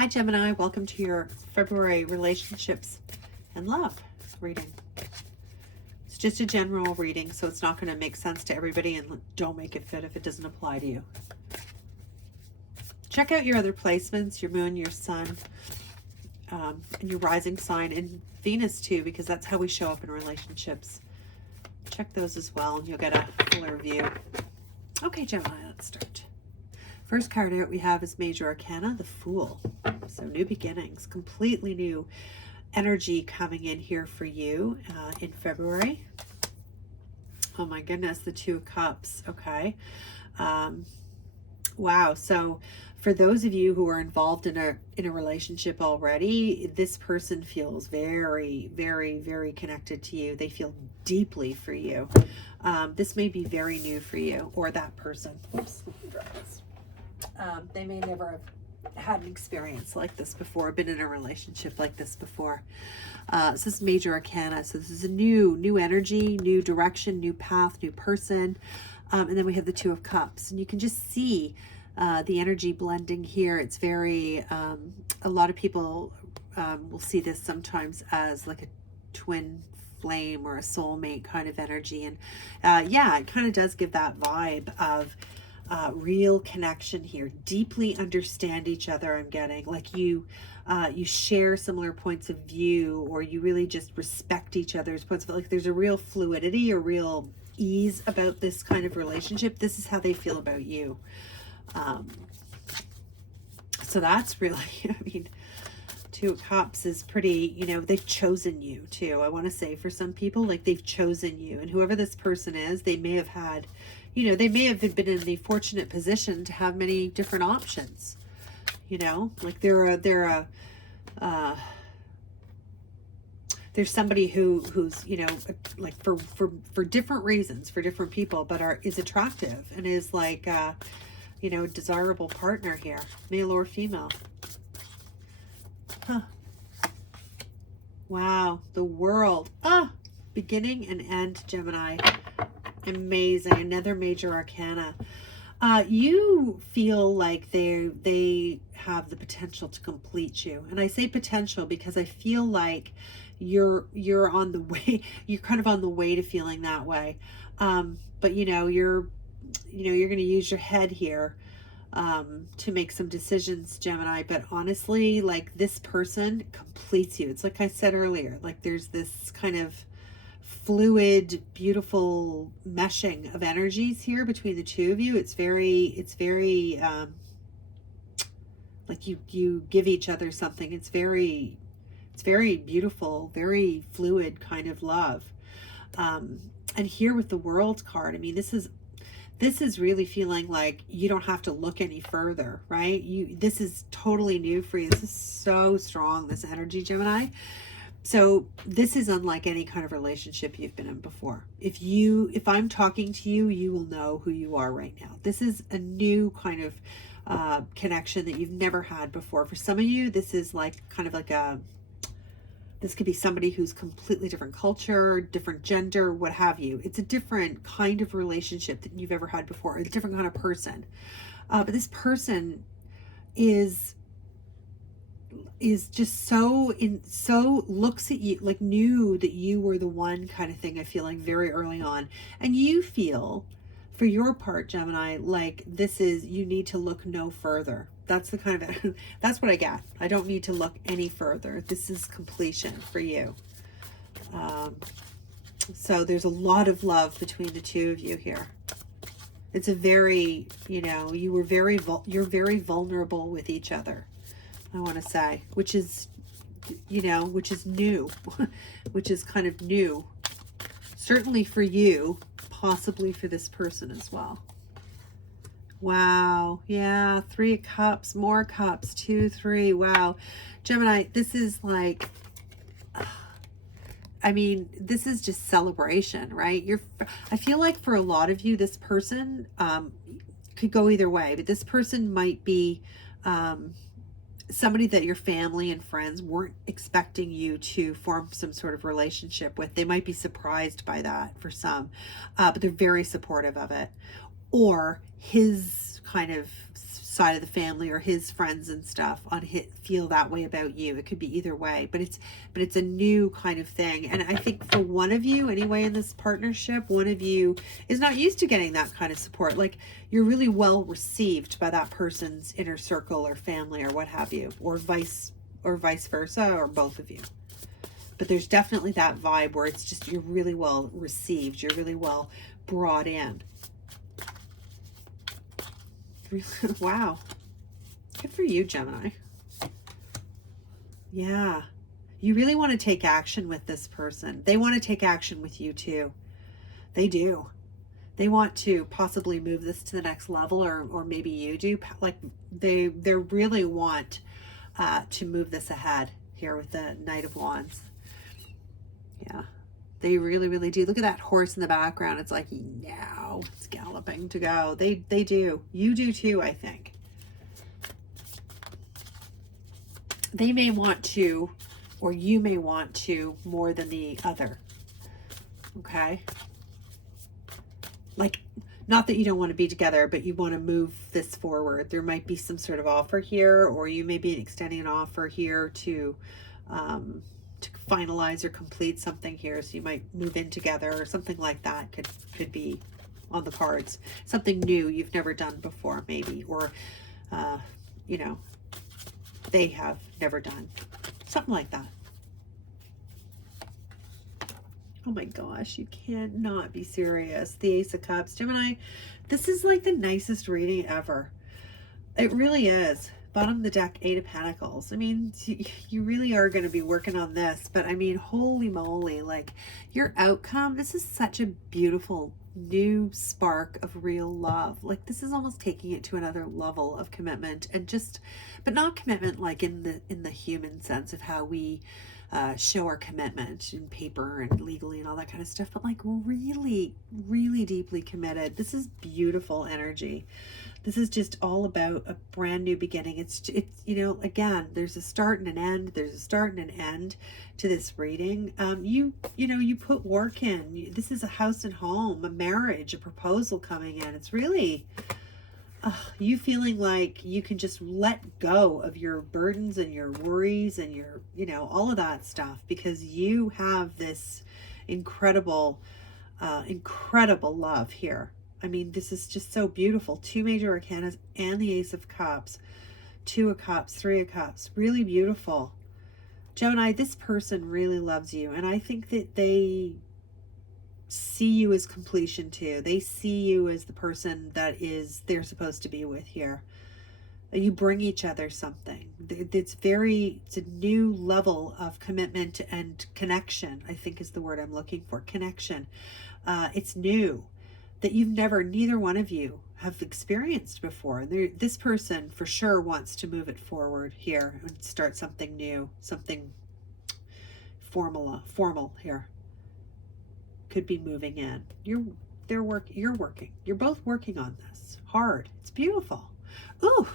Hi Gemini, welcome to your February relationships and love reading. It's just a general reading, so it's not going to make sense to everybody, and don't make it fit if it doesn't apply to you. Check out your other placements, your moon, your sun, and your rising sign, and Venus too, because that's how we show up in relationships. Check those as well, and you'll get a fuller view. Okay, Gemini, let's start. First card out we have is Major Arcana, the Fool. So new beginnings, completely new energy coming in here for you in February. Oh my goodness, the Two of Cups. Okay. Wow. So for those of you who are involved in a relationship already, this person feels very, very, very connected to you. They feel deeply for you. This may be very new for you or that person. Oops, let me drop this. They may never have had an experience like this before, been in a relationship like this before. This is Major Arcana. So this is a new energy, new direction, new path, new person. And then we have the Two of Cups. And you can just see the energy blending here. It's very, a lot of people will see this sometimes as like a twin flame or a soulmate kind of energy. And yeah, it kind of does give that vibe of real connection here, deeply understand each other. I'm getting like you share similar points of view, or you really just respect each other's points of view. Like there's a real fluidity or real ease about this kind of relationship. This is how they feel about you. So that's really, I mean, Two of Cups is pretty, you know, they've chosen you too. I want to say for some people, like they've chosen you, and whoever this person is, they may have had, you know, they may have been in the fortunate position to have many different options, you know, like there's somebody who's, you know, like for different reasons, for different people, but is attractive and is like, you know, desirable partner here, male or female. Huh. Wow. The World. Beginning and end, Gemini. Amazing. Another Major Arcana. You feel like they have the potential to complete you. And I say potential because I feel like you're on the way, you're kind of on the way to feeling that way. But you know, you're going to use your head here to make some decisions, Gemini. But honestly, like this person completes you. It's like I said earlier, like there's this kind of fluid, beautiful meshing of energies here between the two of you. It's very like you give each other something. It's very beautiful, very fluid kind of love. And here with the World card, I mean, this is really feeling like you don't have to look any further, right? This is totally new for you. This is so strong, this energy, Gemini. So this is unlike any kind of relationship you've been in before. If I'm talking to you, you will know who you are right now. This is a new kind of connection that you've never had before. For some of you, this is like kind of like this could be somebody who's completely different culture, different gender, what have you. It's a different kind of relationship that you've ever had before, a different kind of person. But this person is just so looks at you, like knew that you were the one kind of thing, I feel like very early on. And you feel, for your part, Gemini, like you need to look no further. That's the kind of, that's what I get. I don't need to look any further. This is completion for you. So there's a lot of love between the two of you here. It's a very, you know, you're very vulnerable with each other, I want to say, which is, you know, which is new, which is kind of new, certainly for you, possibly for this person as well. Wow. Yeah. 3 of Cups, more cups, 2, 3. Wow. Gemini, this is like, I mean, this is just celebration, right? I feel like for a lot of you, this person could go either way, but this person might be somebody that your family and friends weren't expecting you to form some sort of relationship with. They might be surprised by that for some, but they're very supportive of it. Or his kind of side of the family or his friends and stuff feel that way about you. It could be either way, but it's a new kind of thing. And I think for one of you anyway in this partnership, one of you is not used to getting that kind of support. Like, you're really well received by that person's inner circle or family or what have you, or vice versa, or both of you. But there's definitely that vibe where it's just, you're really well received, you're really well brought in. Wow. Good for you, Gemini. Yeah. You really want to take action with this person. They want to take action with you too. They do. They want to possibly move this to the next level, or maybe you do. Like, they really want to move this ahead here with the Knight of Wands. Yeah. They really, really do. Look at that horse in the background. It's like, now it's galloping to go. They do. You do too, I think. They may want to, or you may want to, more than the other. Okay? Like, not that you don't want to be together, but you want to move this forward. There might be some sort of offer here, or you may be extending an offer here to finalize or complete something here. So you might move in together, or something like that could be on the cards. Something new you've never done before, maybe, or you know, they have never done something like that. Oh my gosh, you cannot be serious. The Ace of Cups. Gemini, this is like the nicest reading ever. It really is. Bottom of the deck, Eight of Pentacles. I mean, you really are going to be working on this, but I mean, holy moly, like, your outcome, this is such a beautiful new spark of real love. Like, this is almost taking it to another level of commitment, and just, but not commitment like in the human sense of how we show our commitment in paper and legally and all that kind of stuff, but like really, really deeply committed. This is beautiful energy. This is just all about a brand new beginning. It's you know, again, there's a start and an end. There's a start and an end to this reading. You know, you put work in. This is a house and home, a marriage, a proposal coming in. It's really you feeling like you can just let go of your burdens and your worries and your, you know, all of that stuff, because you have this incredible love here. I mean, this is just so beautiful. Two major arcanas and the Ace of Cups, Two of Cups, Three of Cups. Really beautiful. Gemini, this person really loves you. And I think that they see you as completion too. They see you as the person that they're supposed to be with here. You bring each other something. It's a new level of commitment and connection, I think is the word I'm looking for. Connection. It's new, that neither one of you have experienced before. This person for sure wants to move it forward here and start something new, something formal here. Could be moving in. You're working. You're both working on this hard. It's beautiful. Ooh,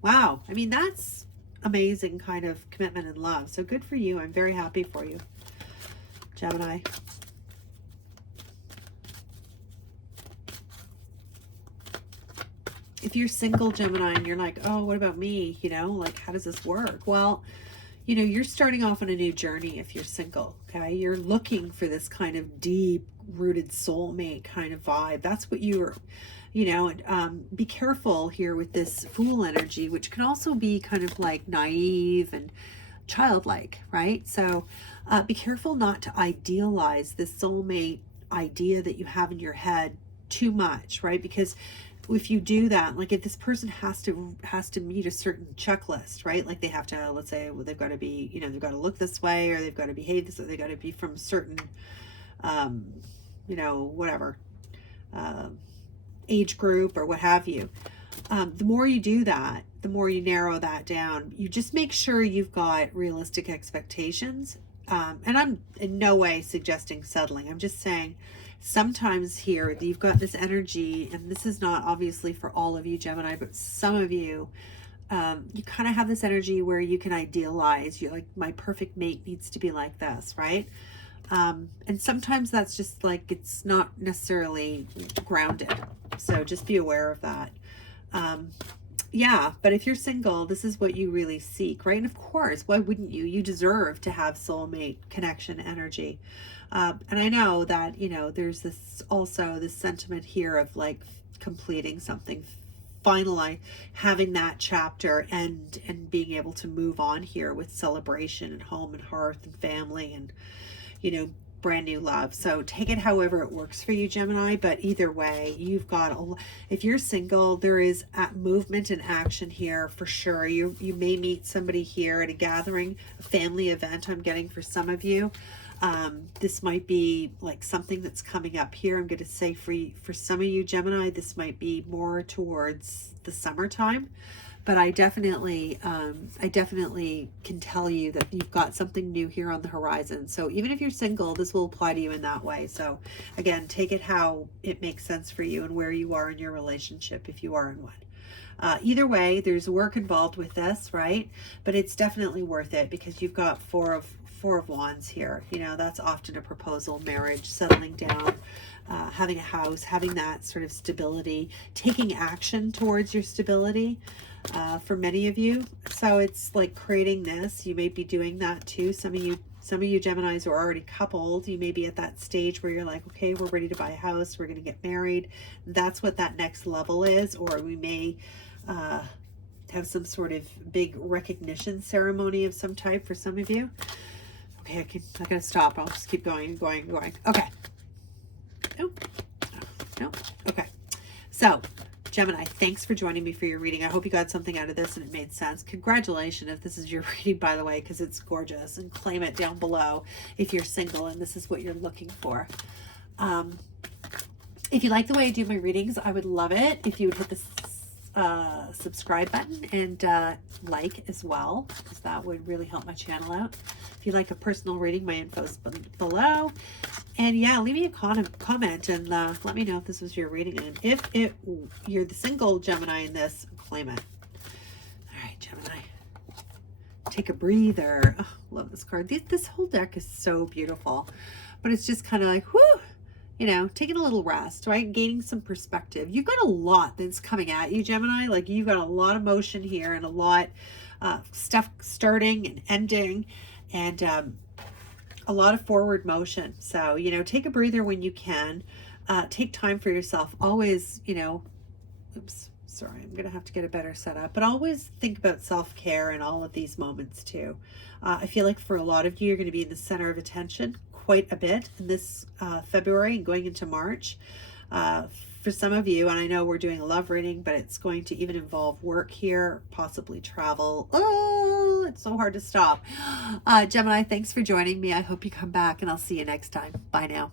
wow. I mean, that's amazing kind of commitment and love. So good for you. I'm very happy for you, Gemini. If you're single, Gemini, and you're like, oh, what about me? You know, like, how does this work? Well, you know, you're starting off on a new journey if you're single, okay? You're looking for this kind of deep-rooted soulmate kind of vibe. That's what you're, you know, be careful here with this Fool energy, which can also be kind of like naive and childlike, right? So be careful not to idealize this soulmate idea that you have in your head too much, right? Because if you do that, like, if this person has to meet a certain checklist, right? Like, they have to, let's say, well, they've got to be, you know, they've got to look this way, or they've got to behave this way, they've got to be from certain, you know, whatever, age group or what have you. The more you do that, the more you narrow that down. You just make sure you've got realistic expectations. And I'm in no way suggesting settling. I'm just saying, sometimes here you've got this energy, and this is not obviously for all of you, Gemini, but some of you, you kind of have this energy where you can idealize. You're like, my perfect mate needs to be like this, right? And sometimes that's just like, it's not necessarily grounded. So just be aware of that. Yeah, but if you're single, this is what you really seek, right? And of course, why wouldn't you? You deserve to have soulmate connection energy. And I know that, you know, there's this also this sentiment here of like completing something, finally having that chapter and being able to move on here with celebration and home and hearth and family and, you know, brand new love. So take it however it works for you, Gemini, but either way, you've got if you're single, there is movement and action here for sure. You may meet somebody here at a gathering, a family event, I'm getting for some of you. This might be like something that's coming up here. I'm going to say for some of you, Gemini, this might be more towards the summertime. But I definitely can tell you that you've got something new here on the horizon. So even if you're single, this will apply to you in that way. So again, take it how it makes sense for you and where you are in your relationship, if you are in one. Either way, there's work involved with this, right? But it's definitely worth it because you've got four of Wands here. You know, that's often a proposal, marriage, settling down, having a house, having that sort of stability, taking action towards your stability. For many of you, so it's like creating this. You may be doing that too. Some of you Geminis are already coupled. You may be at that stage where you're like, okay, we're ready to buy a house, we're going to get married. That's what that next level is. Or we may have some sort of big recognition ceremony of some type for some of you. Okay, I'm gonna stop. I'll just keep going. Okay. Nope. Nope. Okay. So Gemini, thanks for joining me for your reading. I hope you got something out of this and it made sense. Congratulations if this is your reading, by the way, because it's gorgeous. And claim it down below if you're single and this is what you're looking for. If you like the way I do my readings, I would love it if you would hit the subscribe button and like as well, because that would really help my channel out. If you like a personal reading, my info's below. And yeah, leave me a comment and let me know if this was your reading. And if you're the single Gemini in this, claim it. All right, Gemini. Take a breather. Oh, love this card. This whole deck is so beautiful. But it's just kind of like, whoo, you know, taking a little rest, right? Gaining some perspective. You've got a lot that's coming at you, Gemini. Like you've got a lot of motion here and a lot stuff starting and ending. And a lot of forward motion. So, you know, take a breather when you can. Take time for yourself. Always, you know, oops, sorry, I'm going to have to get a better setup. But always think about self-care in all of these moments too. I feel like for a lot of you, you're going to be in the center of attention quite a bit in this February and going into March. For some of you, and I know we're doing a love reading, but it's going to even involve work here, possibly travel. Oh, it's so hard to stop. Gemini, thanks for joining me. I hope you come back and I'll see you next time. Bye now.